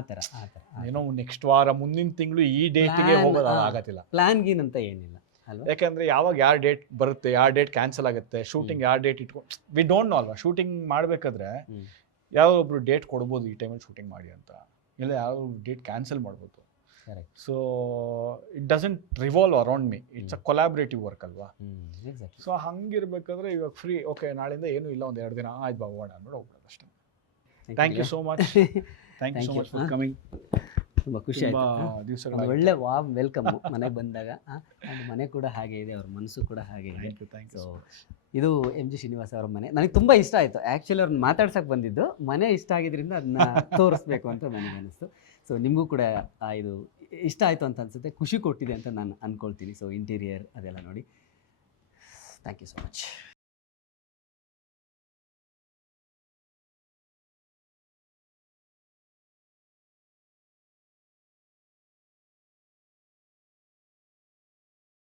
ಏನೋ ನೆಕ್ಸ್ಟ್ ವಾರ ಮುಂದಿನ ತಿಂಗಳು ಈ ಡೇಟಿಗೆ ಹೋಗೋದು ಆಗತ್ತಿಲ್ಲ. ಪ್ಲಾನ್ ಗೀನ್ ಅಂತ ಏನಿಲ್ಲ ಅಲ್ವಾ, ಯಾಕಂದ್ರೆ ಯಾವಾಗ ಯಾವ ಡೇಟ್ ಬರುತ್ತೆ, ಯಾವ ಡೇಟ್ ಕ್ಯಾನ್ಸಲ್ ಆಗುತ್ತೆ, ಶೂಟಿಂಗ್ ಯಾವ ಡೇಟ್ ಇಟ್ಕೊಂಡು ವಿ ಡೋಂಟ್ ನೋ ಅಲ್ವಾ. ಶೂಟಿಂಗ್ ಮಾಡಬೇಕಾದ್ರೆ ಯಾರೋ ಒಬ್ರು ಡೇಟ್ ಕೊಡ್ಬೋದು ಈ ಟೈಮಲ್ಲಿ ಶೂಟಿಂಗ್ ಮಾಡಿ ಅಂತ, ಇಲ್ಲ ಯಾವ ಡೇಟ್ ಕ್ಯಾನ್ಸಲ್ ಮಾಡ್ಬೋದು. So it doesn't revolve around me, it's a collaborative work ಅಲ್ವಾ. ಸೊ ಹಂಗಿರ್ಬೇಕಾದ್ರೆ ಇವಾಗ ಫ್ರೀ, ಓಕೆ ನಾಳೆಯಿಂದ ಏನೂ ಇಲ್ಲ, ಒಂದು 2 ದಿನ ಆಯ್ತು ಬಾ ಹೋಗೋಣ ಅಂದ್ಬಿಟ್ಟು ಹೋಗ್ಬಿಡೋದು ಅಷ್ಟೇ. Thank you so much, thank you so much for coming. ತುಂಬ ಖುಷಿ ಆಯ್ತು, ದಿವಸಗಳ ಒಳ್ಳೆ ವಾಮ್ ವೆಲ್ಕಮ್ ಮನೆಗೆ ಬಂದಾಗ. ಮನೆ ಕೂಡ ಹಾಗೆ ಇದೆ, ಅವ್ರ ಮನಸ್ಸು ಕೂಡ ಹಾಗೆ ಇದೆ. ಸೊ ಇದು MG ಶ್ರೀನಿವಾಸ್ ಅವರ ಮನೆ. ನನಗೆ ತುಂಬ ಇಷ್ಟ ಆಯಿತು. ಆ್ಯಕ್ಚುಲಿ ಅವ್ರನ್ನ ಮಾತಾಡ್ಸಕ್ಕೆ ಬಂದಿದ್ದು, ಮನೆ ಇಷ್ಟ ಆಗಿದ್ದರಿಂದ ಅದನ್ನ ತೋರಿಸ್ಬೇಕು ಅಂತ ನನಗೆ ಅನಿಸ್ತು. ಸೊ ನಿಮಗೂ ಕೂಡ ಇದು ಇಷ್ಟ ಆಯಿತು ಅಂತ ಅನಿಸುತ್ತೆ, ಖುಷಿ ಕೊಟ್ಟಿದೆ ಅಂತ ನಾನು ಅಂದ್ಕೊಳ್ತೀನಿ. ಸೊ ಇಂಟೀರಿಯರ್ ಅದೆಲ್ಲ ನೋಡಿ, ಥ್ಯಾಂಕ್ ಯು ಸೊ ಮಚ್.